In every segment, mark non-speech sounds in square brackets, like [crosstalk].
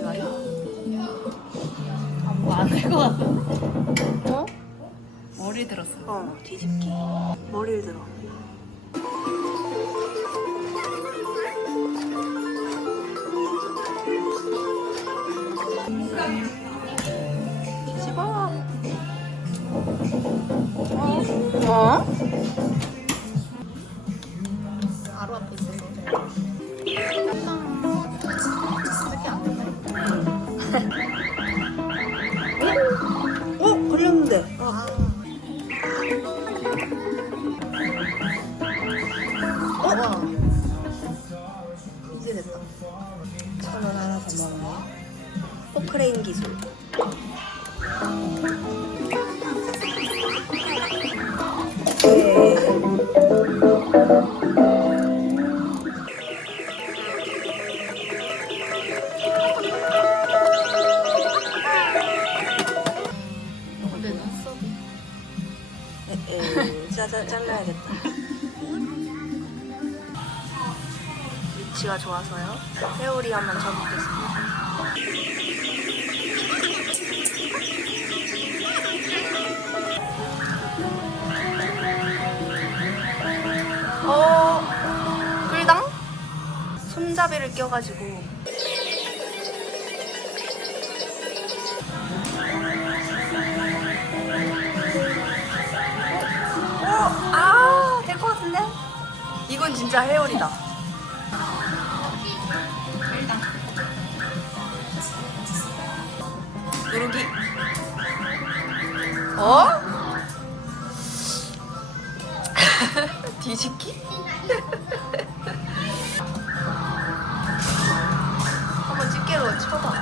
말이 말이 아뭐안할것 같은데. 어? 머리 들었어. 어 뒤집기 머리를 들어 천원 하나 더 먹네 포크레인 기술 네. 근데 눈썹이. 에에 짜자 잘라야겠다 위치가 좋아서요 세월이 한번 쳐보겠습니다 어 끌당 손잡이를 껴가지고 어, 아, 될것 같은데? 이건 진짜 헤어리다. 누르기. 어? [laughs] 뒤집기? 한번 집게로 쳐봐.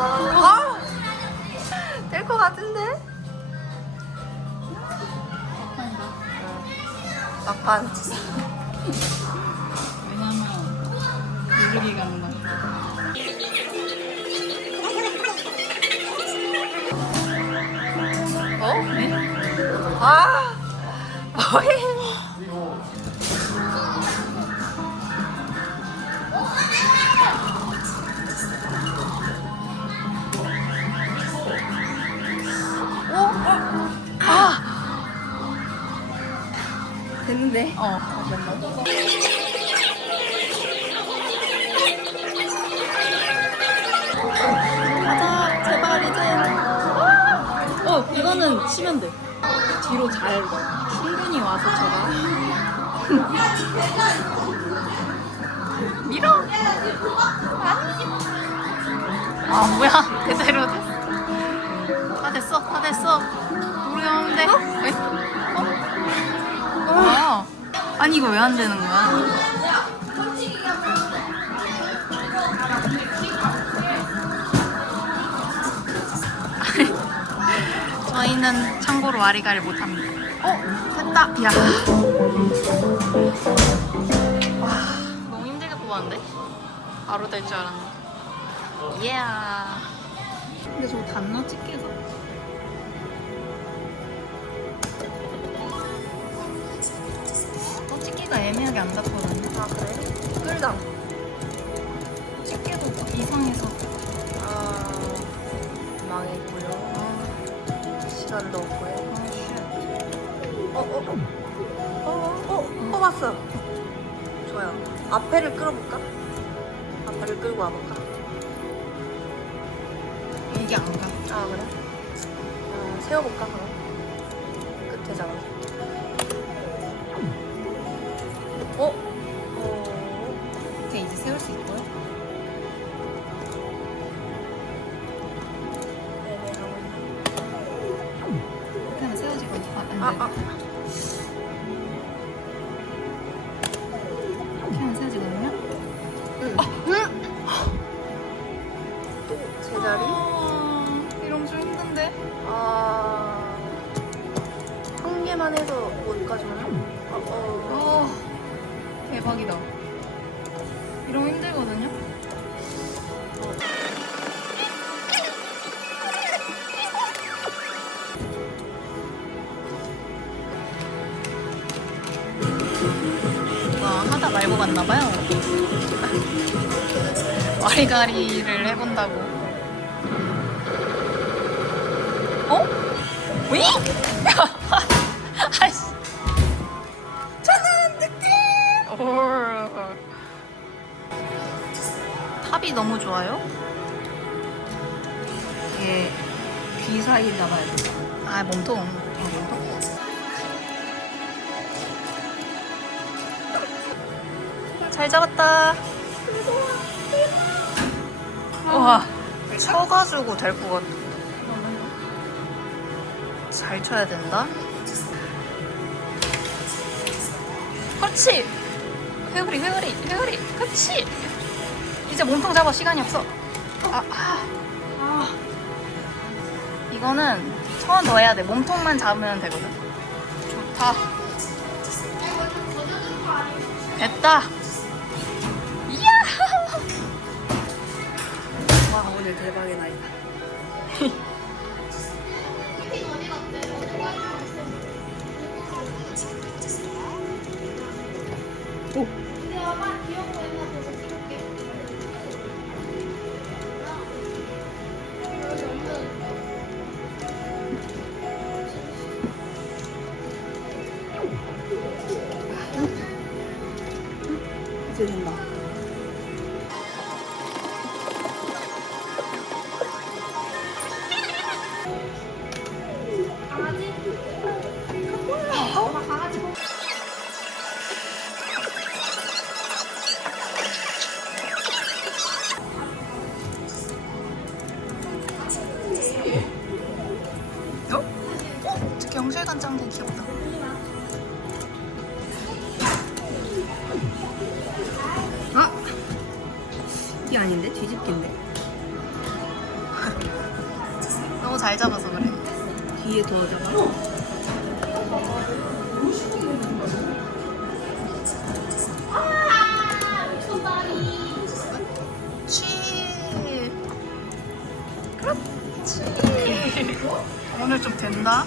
아. 아, 될것 같은데? 막판. 왜냐면 누르기 가는 거. 어? 네? 아, [laughs] 뭐해? 어. 가자 제발 이제. 어 이거는 치면 돼. 뒤로 잘 충분히 와서 쳐가. [laughs] 밀어. 아니. 아 뭐야 제대로 됐어. 다 됐어 다 됐어. 모르겠는데. 왜? 어? 어? 아니 이거 왜 안 되는 거야? 저희는 참고로 와리가리 못합니다. 어? 됐다. 야. 와, 너무 힘들게 뽑았는데? 바로 될 줄 알았는데. 예. 근데 저거 닿나 집 애매하게 안 닿거든요. 아, 그래? 끌당. 집게도 이상해서. 아, 망했고요. 아, 시간도 없고요. 아, 쉣. 어, 어, 어. 어, 어, 어, 뽑았어. 좋아요. 앞에를 끌어볼까? 앞에를 끌고 와볼까? 이게 안 가. 아, 그래? 어, 세워볼까, 그럼? 끝에 잡아 이렇게. 응. 또 제자리? 아, 이런 좀 힘든데? 아, 한 개만 해서 못 가져오나? 어, 어. 대박이다. 이러면 힘들거든요? 갔나봐요. 와리가리를 해본다고. 어? 위? [laughs] 아이씨. 저는 느낌! 올. 탑이 너무 좋아요? 이게 귀 사이에 나봐야 돼. 아, 몸통. 잘 잡았다. 와, 쳐가지고 될것 같아. 잘 쳐야 된다. 그렇지. 회오리, 회오리, 회오리. 그렇지. 이제 몸통 잡아. 시간이 없어. 아, 아. 아. 이거는 천원 더 해야 돼. 몸통만 잡으면 되거든. 좋다. 됐다. 오늘 대박의 날이다. 이 이게 아닌데 뒤집기인데 [laughs] 너무 잘 잡아서 그래. 뒤에 더 잡아. 치. 그렇지. [laughs] 오늘 좀 된다.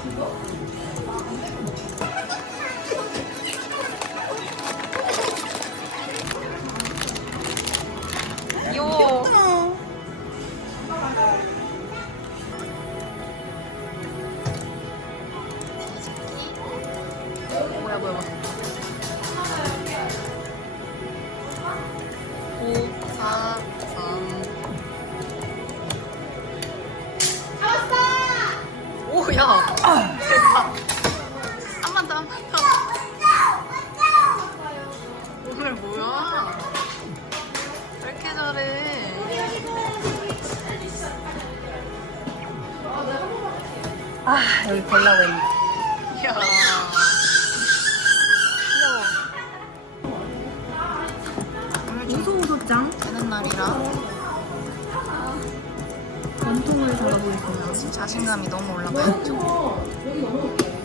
아 여기 걸라고 했네. 이야. 오늘 좀 우소우소짱 되는 날이라 몸통을 잡아보겠습니다. 자신감이 너무 올라가요.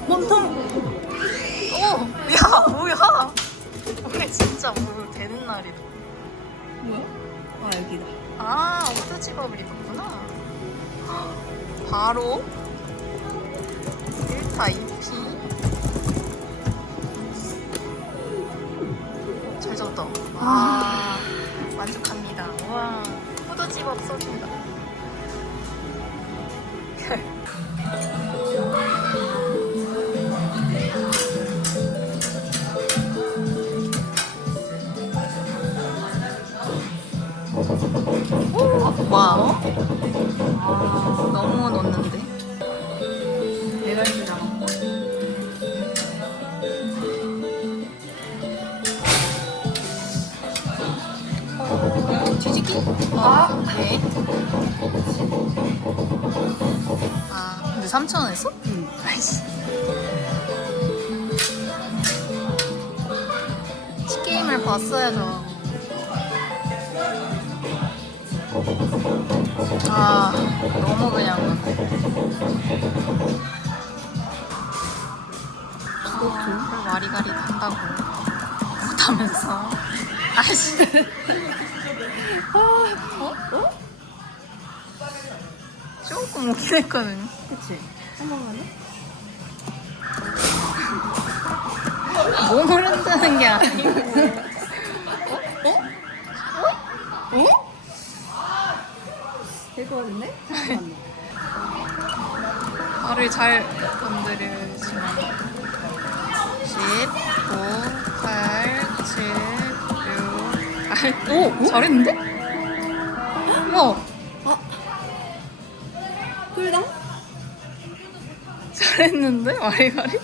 몸통. 오! 야, 뭐야? 오늘 진짜 뭐 되는 날이다. 뭐야? 아 여기다. 아, 오토집업을 입었구나. 바로 1타 2피. 잘 잡았다. 와, 만족합니다. 와, 포도집업 써준다. 아, 왜? 아, 근데 3,000원 했어? 응. 아이씨. 게임을 봤어야죠. 아, 너무 그냥. 아, 와리가리 한다고. 가면서 아씨 어? 어? 조금 오긴 했거든요 그치? 한 번만에? 몸을 흔드는 게 아니고 될것 같은데? 발을 잘 건드리시면 10, 9, 8, 7, 6, 8 오! 잘했는데? 우와 꿀당? 잘했는데? 와리가리?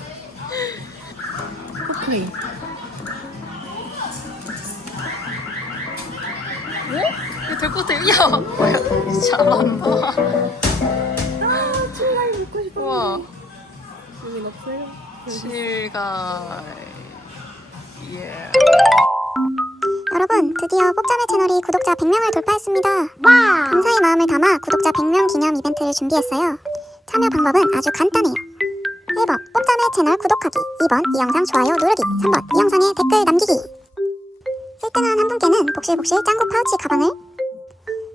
오케이. 오? 이거 될것 같아 야! 잘한다 아, 칠갈 먹고 싶어. 우와 여기 없어요? 실갈 예 드디어 뽑자매 채널이 구독자 100명을 돌파했습니다. 와! 감사의 마음을 담아 구독자 100명 기념 이벤트를 준비했어요. 참여 방법은 아주 간단해요. 1번, 뽑자매 채널 구독하기. 2번, 이 영상 좋아요 누르기. 3번, 이 영상에 댓글 남기기. 1등한 한 분께는 복실복실 짱구 파우치 가방을,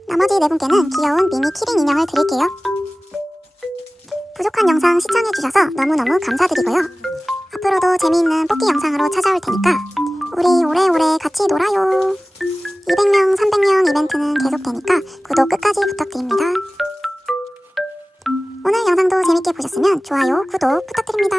나머지 네 분께는 귀여운 미니 키링 인형을 드릴게요. 부족한 영상 시청해주셔서 너무너무 감사드리고요. 앞으로도 재미있는 뽑기 영상으로 찾아올 테니까 우리 오래오래 같이 놀아요. 200명, 300명 이벤트는 계속되니까 구독 끝까지 부탁드립니다. 오늘 영상도 재밌게 보셨으면 좋아요, 구독 부탁드립니다.